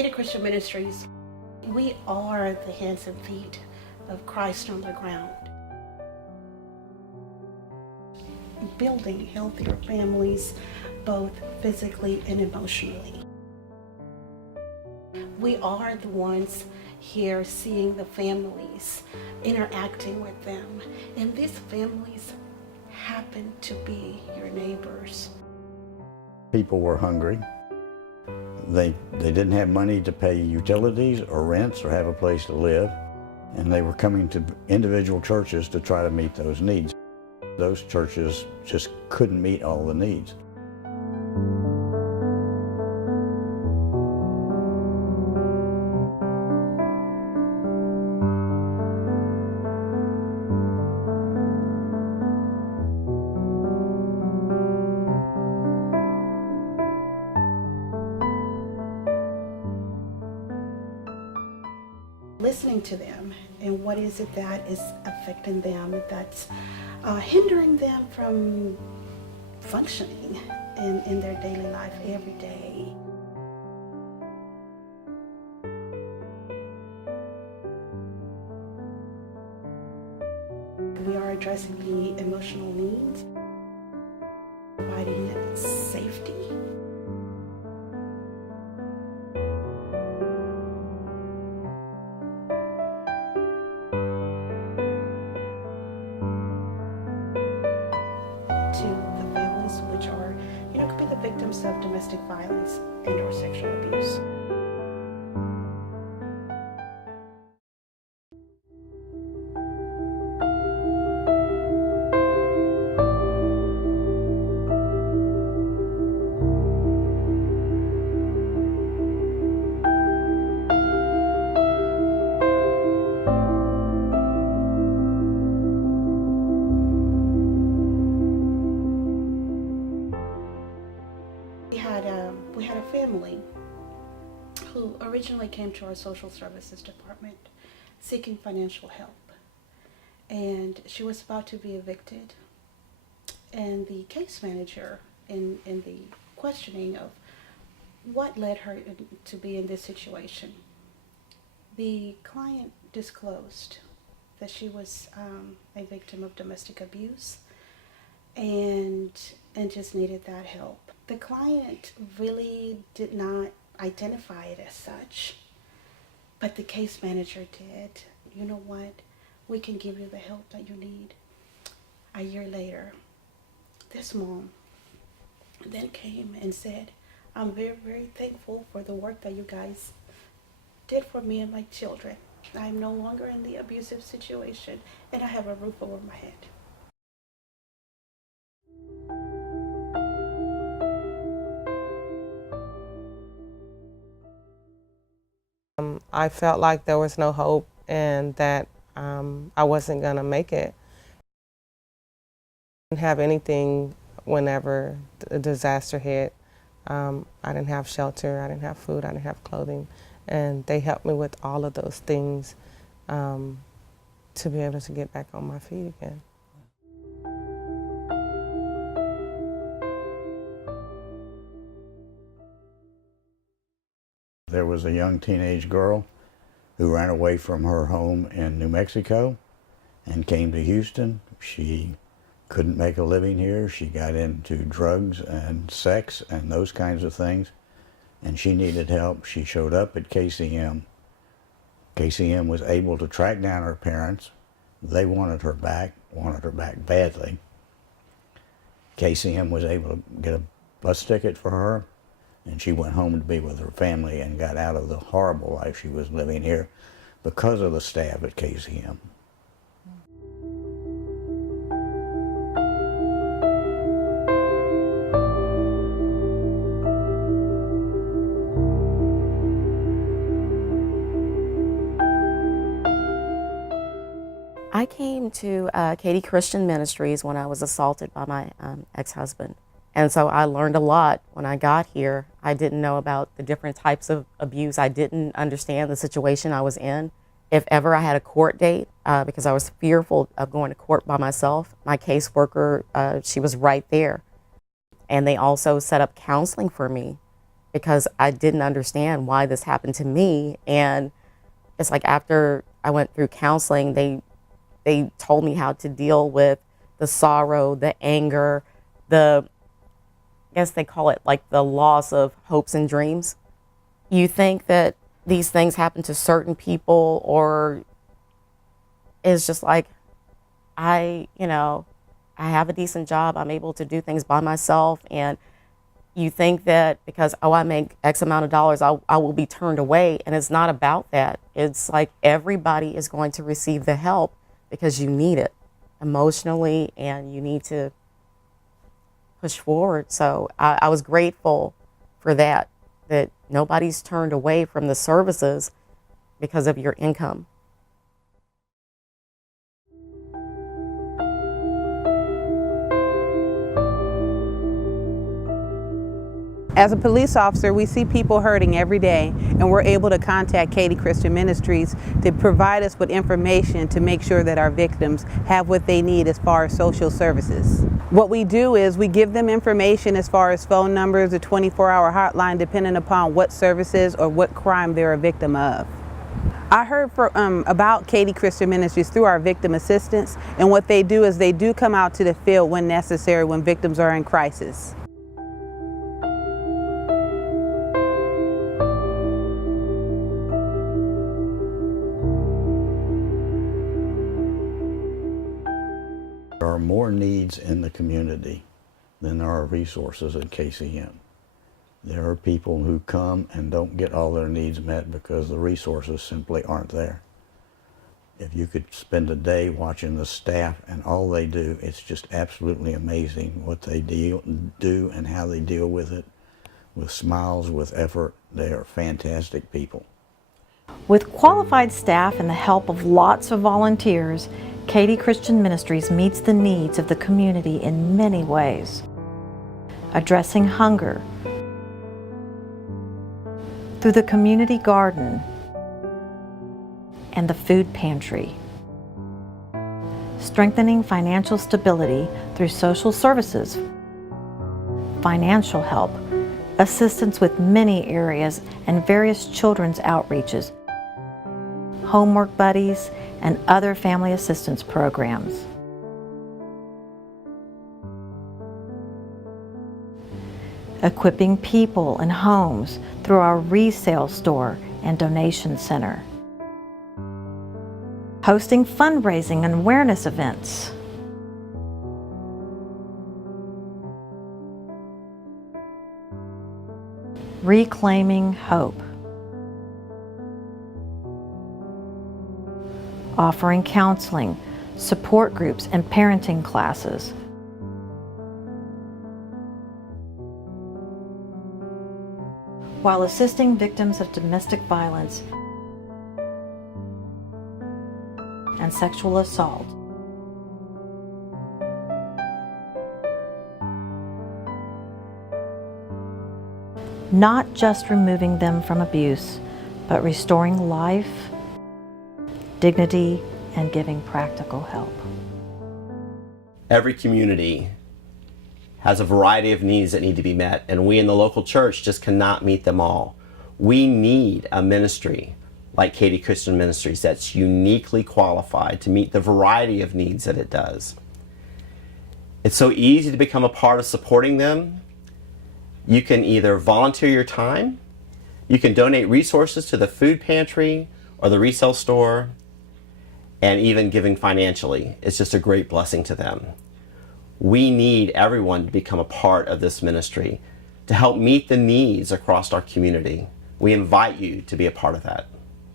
Katy Christian Ministries, we are the hands and feet of Christ on the ground, building healthier families, both physically and emotionally. We are the ones here seeing the families, interacting with them, and these families happen to be your neighbors. People were hungry. They didn't have money to pay utilities or rents or have a place to live, and they were coming to individual churches to try to meet those needs. Those churches just couldn't meet all the needs. Listening to them and what is it that is affecting them, that's hindering them from functioning in their daily life every day. We are addressing the emotional needs, providing safety. To the families which are, could be the victims of domestic violence and or sexual abuse. We had a family who originally came to our social services department seeking financial help, and she was about to be evicted, and the case manager in the questioning of what led her to be in this situation, the client disclosed that she was a victim of domestic abuse and just needed that help. The client really did not identify it as such, but the case manager did. You know what? We can give you the help that you need. A year later, this mom then came and said, I'm very, very thankful for the work that you guys did for me and my children. I'm no longer in the abusive situation, and I have a roof over my head. I felt like there was no hope and that I wasn't going to make it. I didn't have anything whenever the disaster hit. I didn't have shelter, I didn't have food, I didn't have clothing, and they helped me with all of those things to be able to get back on my feet again. There was a young teenage girl who ran away from her home in New Mexico and came to Houston. She couldn't make a living here. She got into drugs and sex and those kinds of things, and she needed help. She showed up at KCM. KCM was able to track down her parents. They wanted her back badly. KCM was able to get a bus ticket for her, and she went home to be with her family and got out of the horrible life she was living here because of the staff at KCM. I came to Katy Christian Ministries when I was assaulted by my ex-husband. And so I learned a lot when I got here. I didn't know about the different types of abuse. I didn't understand the situation I was in. If ever I had a court date, because I was fearful of going to court by myself, my caseworker, she was right there. And they also set up counseling for me because I didn't understand why this happened to me. And it's like after I went through counseling, they told me how to deal with the sorrow, the anger, I guess they call it like the loss of hopes and dreams. You think that these things happen to certain people, or it's just like, I have a decent job, I'm able to do things by myself, and you think that because, oh, I make X amount of dollars, I will be turned away. And it's not about that. It's like everybody is going to receive the help because you need it emotionally and you need to push forward. So I was grateful for that nobody's turned away from the services because of your income. As a police officer, we see people hurting every day, and we're able to contact Katy Christian Ministries to provide us with information to make sure that our victims have what they need as far as social services. What we do is we give them information as far as phone numbers, a 24-hour hotline, depending upon what services or what crime they're a victim of. I heard about Katy Christian Ministries through our victim assistance, and what they do is they do come out to the field when necessary, when victims are in crisis. There are more needs in the community than there are resources at KCM. There are people who come and don't get all their needs met because the resources simply aren't there. If you could spend a day watching the staff and all they do, it's just absolutely amazing what they do and how they deal with it, with smiles, with effort. They are fantastic people. With qualified staff and the help of lots of volunteers, Katy Christian Ministries meets the needs of the community in many ways. Addressing hunger through the community garden and the food pantry. Strengthening financial stability through social services, financial help, assistance with many areas and various children's outreaches, homework buddies, and other family assistance programs. Equipping people and homes through our resale store and donation center. Hosting fundraising and awareness events. Reclaiming hope. Offering counseling, support groups, and parenting classes. While assisting victims of domestic violence and sexual assault. Not just removing them from abuse, but restoring life, dignity, and giving practical help. Every community has a variety of needs that need to be met, and we in the local church just cannot meet them all. We need a ministry like Katy Christian Ministries that's uniquely qualified to meet the variety of needs that it does. It's so easy to become a part of supporting them. You can either volunteer your time, you can donate resources to the food pantry or the resale store, and even giving financially. It's just a great blessing to them. We need everyone to become a part of this ministry to help meet the needs across our community. We invite you to be a part of that.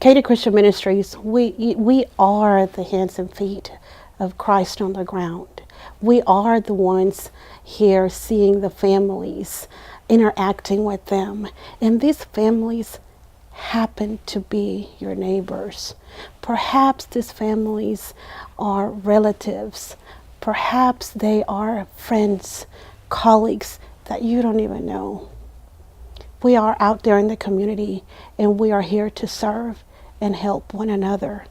Katy Christian Ministries, we are the hands and feet of Christ on the ground. We are the ones here seeing the families, interacting with them. And these families happen to be your neighbors. Perhaps these families are relatives. Perhaps they are friends, colleagues that you don't even know. We are out there in the community and we are here to serve and help one another.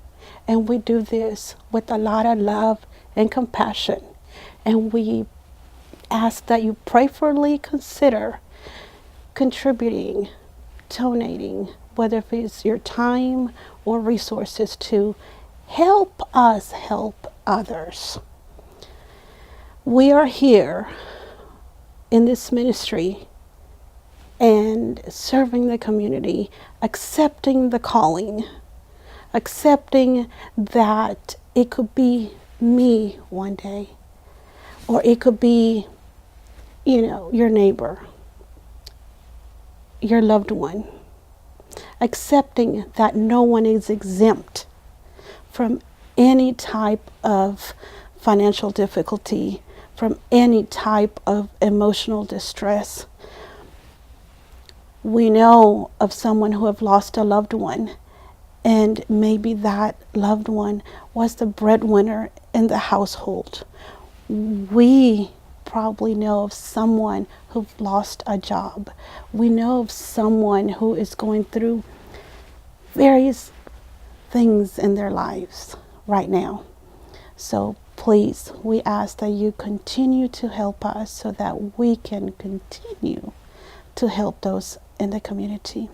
And we do this with a lot of love and compassion. And we ask that you prayerfully consider contributing, donating, whether if it's your time or resources, to help us help others. We are here in this ministry and serving the community, accepting the calling, accepting that it could be me one day, or it could be, your neighbor, your loved one. Accepting that no one is exempt from any type of financial difficulty, from any type of emotional distress. We know of someone who have lost a loved one, and maybe that loved one was the breadwinner in the household. We probably know of someone who lost a job. We know of someone who is going through various things in their lives right now. So please, we ask that you continue to help us so that we can continue to help those in the community.